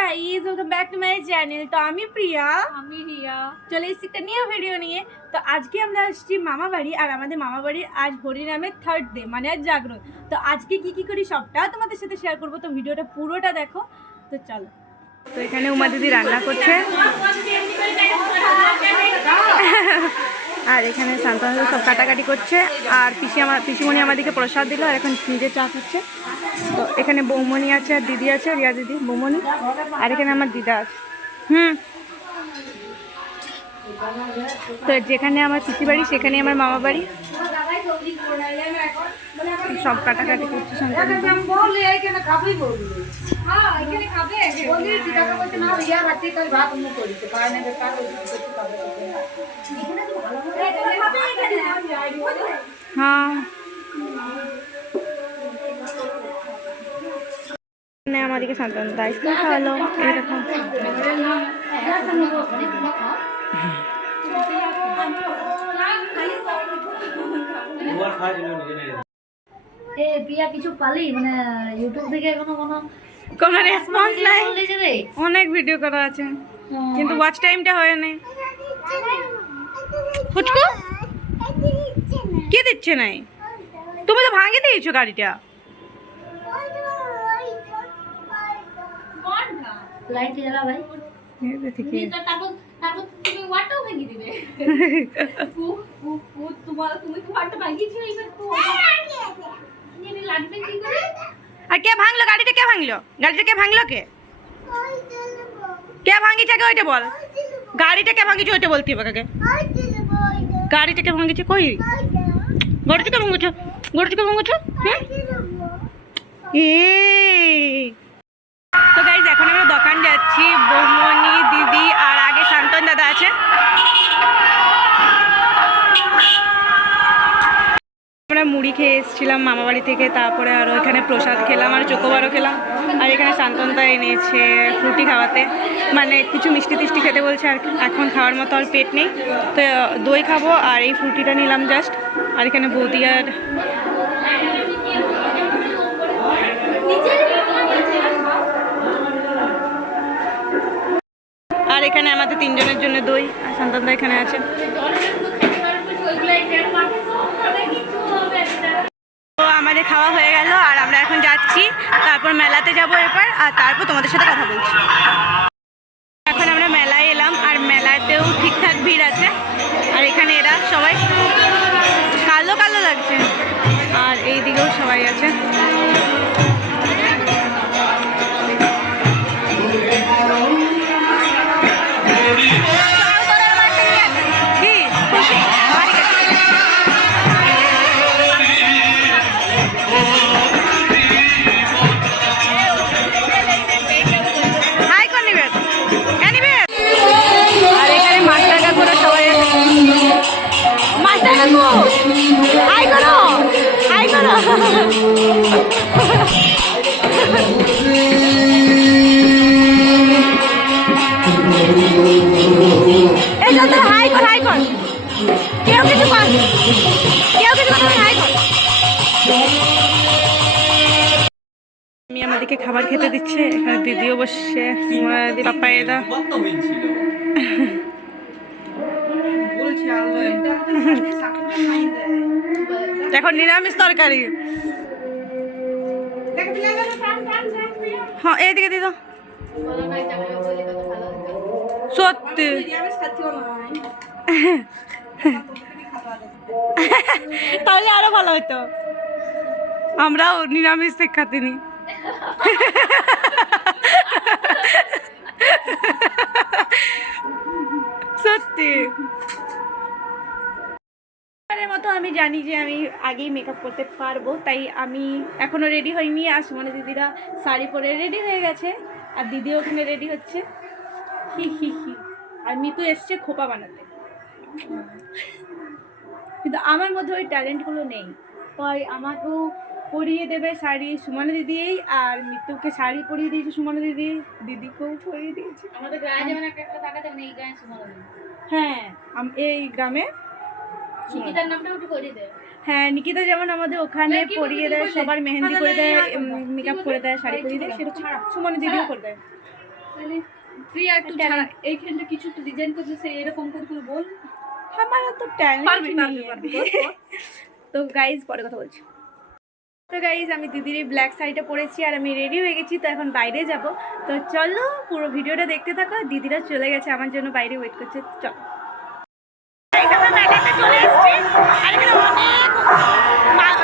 Guys, welcome back to my channel. তো আমি প্রিয়া, আমি রিয়া, চলে এসেছি একটা নিউ ভিডিও নিয়ে। তো আজকে আমরা আসছি মামা বাড়ি, আর আমাদের মামা বাড়ির আজ হরিনামের 3rd ডে, মানে আজ জাগরণ। তো আজকে কি করি সবটা তোমাদের সাথে শেয়ার করবো, তো ভিডিওটা পুরোটা দেখো। তো চলো। তো এখানে উমা দিদি রান্না করছে আর এখানে শান্তনু সব কাটাকাটি করছে, আর পিসিমণি আমাদেরকে প্রসাদ দিল, আর এখন নিজে চা খাচ্ছে। তো এখানে বৌমণি আছে, আর দিদি আছে, রিয়া দিদি, বৌমণি, আর এখানে আমার দিদা আছে। তো যেখানে আমার পিসি বাড়ি সেখানে আমার মামা বাড়ি। সব কাটাকাটি করছে শান্তনু। হ্যাঁ, আমাদেরকে শান্তনু আইসক্রিম খাওয়ালো, এরকম। কিছু পালি মানে ইউটিউব থেকে কোনো রেসপন্স নাই। অনেক ভিডিও করা আছে কিন্তু ওয়াচ টাইমটা হয় না। ফুচকু কে দিচ্ছে নাই? তুমি তো ভাঙে দিয়েছো গাড়িটা। লাইট জ্বালা ভাই। আর কে ভাঙলো গাড়িটা? কে ভাঙলো গাড়িটা? কে ভাঙলো? কে ভাঙিছে আগে ওইটা বল। গাড়িটা কে ভাঙিছে ওইটা বলতে হবে কাকে। গাড়িটা কে ভাঙিছে? কই গাড়িটা কে ভাঙিছে? গাড়িটা কে ভাঙিছে? তো গাইজ এখন আমরা দোকান যাচ্ছি, বৌমনি, দিদি, আর আগে শান্তন দাদা আছে। আমরা মুড়ি খেয়ে এসেছিলাম মামা বাড়ি থেকে, তারপরে আরও এখানে প্রসাদ খেলাম আর চোকোবারও খেলাম। আর এখানে শান্তনদা এনেছে ফ্রুটি খাওয়াতে, মানে কিছু মিষ্টি টিষ্টি খেতে বলছে, আর এখন খাওয়ার মতো আর পেট নেই, তো দই খাবো আর এই ফ্রুটিটা নিলাম জাস্ট। আর এখানে বৌদি আর এখানে আমাদের তিনজনের জন্য দই, আর শান্তনদা এখানে আছে। তো আমাদের খাওয়া হয়ে গেল আর আমরা এখন যাচ্ছি, তারপর মেলাতে যাবো এরপর, আর তারপর তোমাদের সাথে কথা বলছি। এখন আমরা মেলায় এলাম, আর মেলাতেও ঠিকঠাক ভিড় আছে, আর এখানে এরা সবাই কালো কালো লাগছে, আর এই দিকেও সবাই আছে। আমাদেরকে খাবার খেতে দিচ্ছে, এখানে দিদিও বসছে, পাপা এদা। এখন নিরামিষ তরকারি। হ্যাঁ, এইদিকে দিদি সত্যি তাহলে আরো ভালো হতো, আমরাও নিরামিষ খাতিনি। সত্যি মতো আমি জানি যে আমি আগেই মেকআপ করতে পারবো, তাই আমি এখনো রেডি হইনি। আর সুমনা দিদিরা শাড়ি পরে রেডি হয়ে গেছে, আর দিদিও ওখানে রেডি হচ্ছে। হি হি হি। আর মিতু এসছে খোপা বানাতে, কিন্তু আমার মধ্যে ওই ট্যালেন্টগুলো নেই, তাই আমাকেও পরিয়ে দেবে শাড়ি সুমনা দিদি, আর মিতুকে শাড়ি পরিয়ে দিয়েছে সুমনা দিদি, দিদিকেও পরিয়ে দিয়েছে। আমাদের গ্রামে যেমন একটা টাকাতে নেই, গায়ে সুমনা দিদি। হ্যাঁ, এই গ্রামে নিকিতার নামটা একটু করে দে। হ্যাঁ, নিকিতা যেমন আমাদের ওখানে পরিয়ে দেয়, সবার মেহেন্দি করে দেয়, মেকআপ করে দেয়, শাড়ি পরিয়ে দেয়, সেরকম সুমনা দিদিও করে দেয়। প্রিয়া একটু ছাড়া এইখানটা কিছু একটু ডিজাইন করছে সে এরকম করে করে বল। আমার তো ট্যালেন্ট নেই। তো গাইজ পরে কথা বলছি। তো গাইজ আমি দিদির এই ব্ল্যাক শাড়িটা পরেছি আর আমি রেডি হয়ে গেছি, তো এখন বাইরে যাব। তো চলো পুরো ভিডিওটা দেখতে থাকো। দিদিরা চলে গেছে আমার জন্য, বাইরে ওয়েট করছে, চলো। চলে এসেছি আর এখানে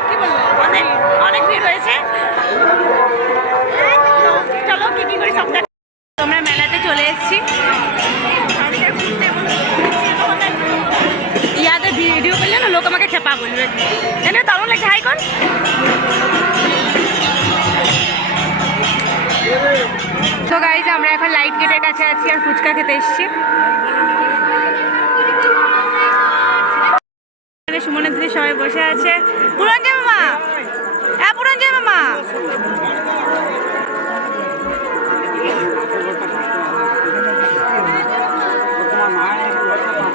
কি বলবো অনেক ভিড় হয়েছে। চলো কি কি করে সবটা। আমরা মেলাতে চলে এসেছি। ইয়াতে ভিডিও করলে না লোক আমাকে খেপা বলবে। এনে তেমন লাগে হাই কর। তো গাইজ আমরা এখন লাইট গেটের কাছে আছি আর ফুচকা খেতে এসেছি। সুমনের দিদি সবাই বসে আছে। পুরঞ্জয় মামা, হ্যাঁ পুরঞ্জয় মামা,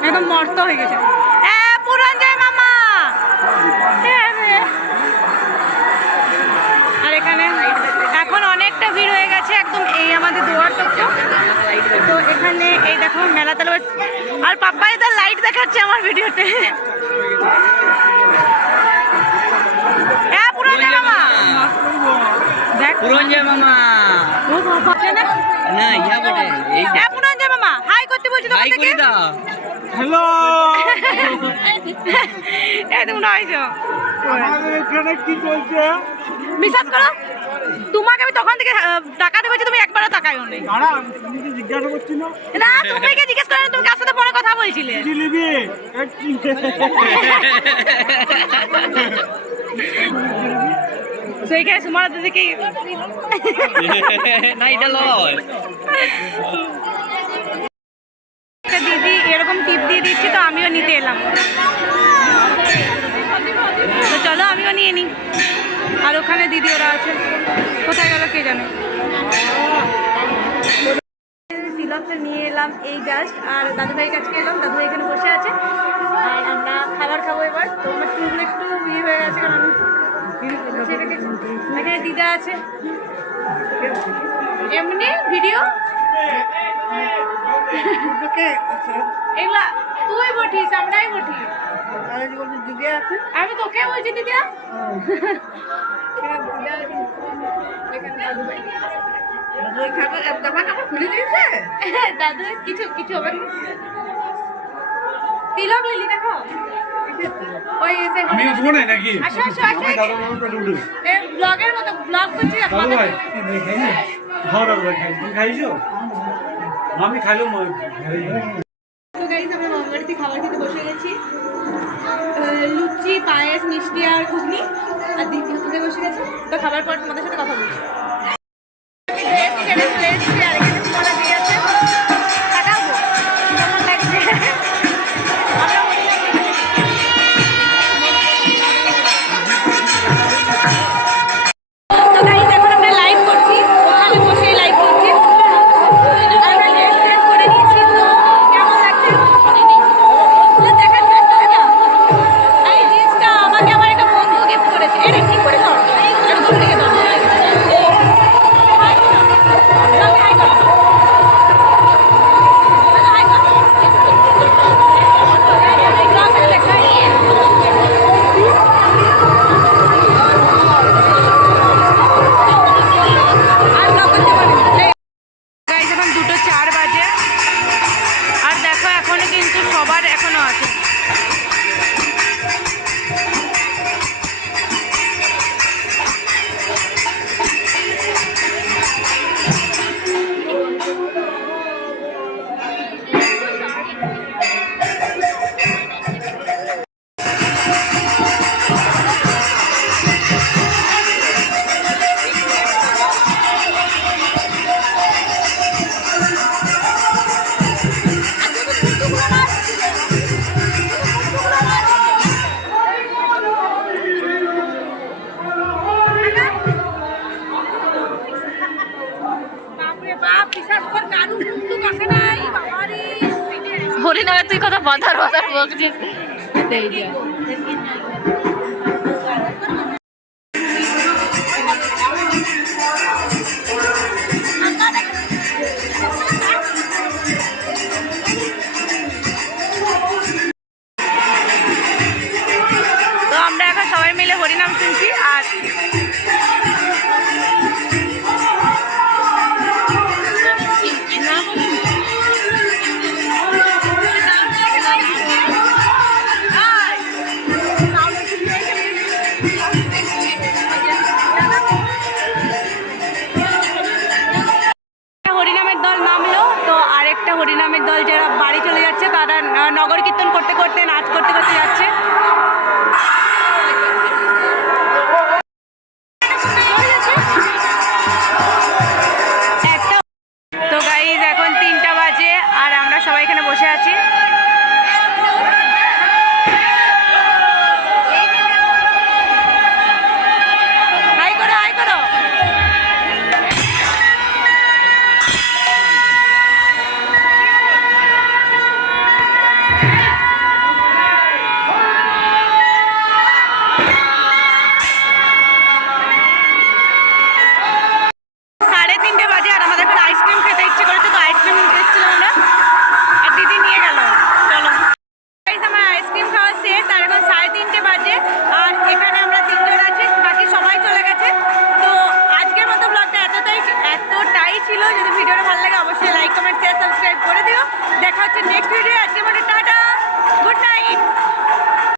একদম মর্ত হয়ে গেছে। পুরঞ্জয় মামা, আর এখানে এখন অনেকটা ভিড় হয়ে গেছে একদম এই আমাদের দুয়ারটা। তো এখানে এই দেখো মেলাতে আর পাপ্পাই তার লাইট দেখাচ্ছে আমার ভিডিওতে। পুরঞ্জয় মামা, দেখ পুরঞ্জয় মামা ও বাবা না ইয়া বটে এই পুরঞ্জয় মামা হাই করতে বলছি হাই তোমাকে। করে দাও। হ্যালো, এই তুমি আইছো, আমাদের এখানে কি চলছে? বিশ্বাস করো তোমাকে আমি তখন থেকে টাকা দেবো, তুমি একবারও টাকায়ও নেই। দাঁড়া, তুমি কি জিজ্ঞাসা করছি না? না তুমি কি জিজ্ঞেস করো তুমি কার সাথে পরে কথা বলছিলে? কি নিবি? সেইখানে সুমার দিদিকে না এটা লয়। দিদি এরকম টিপ দিয়ে দিচ্ছি, তো আমিও নিতে এলাম। তো চলো আমিও নিয়ে নিই। আর ওখানে দিদি ওরা আছে, কোথায় গেল কে জানে। তিলকটা নিয়ে এলাম এই জাস্ট, আর দাদুভাইয়ের কাছে এলাম, দাদুভাই এখানে বসে আছে আর আমরা খাবার খাবো এবার। তো আমার চুলগুলো একটু ইয়ে হয়ে গেছে কারণ এখানে দিদা আছে, এমনি ভিডিও এগুলা তুই বটিস আমরাই বটি। দিদি আছে, আমি তোকে বলছি দিদা। দাদু কিছু কিছু হবে না। তিলক লিলি দেখো ওই এসে আমি উঠবো না নাকি? আসো আসো আসো, দাদা বাবু পেটে উঠবে। এই ব্লগের মতো ব্লগ করছি। দাদু ভাই খাই না? খাও দাদু ভাই, খাই। তুমি খাইছো? আমি খাইলো তো গাইস আমরা মামার বাড়িতে খাবার খেতে বসে গেছি। লুচি, পায়েস, মিষ্টি আর ঘুগনি, আর দিদি খেতে বসে গেছে। তো খাবার পর তোমাদের সাথে কথা বলছি। ড্রেস কিনে চলে এসেছি আর এখানে সোনা দিয়ে আছে। কাটাবো কেমন লাগছে? আমরা হোটেলে তো গাইস এখন আমরা লাইভ করছি, ওখানে বসেই লাইভ করছি। আমরা ড্রেস চেঞ্জ করে নিয়েছি। তো কেমন লাগছে দেখার চেষ্টা না। এই জিন্সটা আমাকে আমার একটা বন্ধু গিফট করেছে। এটা ঠিক করে দাও, এটা দূর থেকে দাও। গাইস এখন 2:04 বাজে আর দেখো এখনো কিন্তু সবার এখনো আছে। হরিনামে তুই কথা বাধার বাধার বলছিস। দল যারা বাড়ি চলে যাচ্ছে তারা নগর কীর্তন করতে করতে নাচ করতে করতে যাচ্ছে। একটা তো গাইজ এখন 3টা বাজে আর আমরা সবাই এখানে বসে আছি। হাই করো হাই করো। সাড়ে 3টে বাজে আর আমাদের এখন আইসক্রিম খেতে ইচ্ছে করেছে, তো আইসক্রিম খেয়েছিলাম আমরা আর দিদি নিয়ে গেল। চলো গাইস, আমার আইসক্রিম খাওয়া শেষ আর এখন 3:30 বাজে আর এখানে আমরা 3জন আছি, বাকি সবাই চলে গেছে। তো আজকের মতো ব্লগটা এতটাই ছিল। যদি ভিডিওটা ভালো লাগে অবশ্যই লাইক কমেন্ট শেয়ার সাবস্ক্রাইব করে দিও। দেখা হচ্ছে নেক্সট ভিডিও। আজকে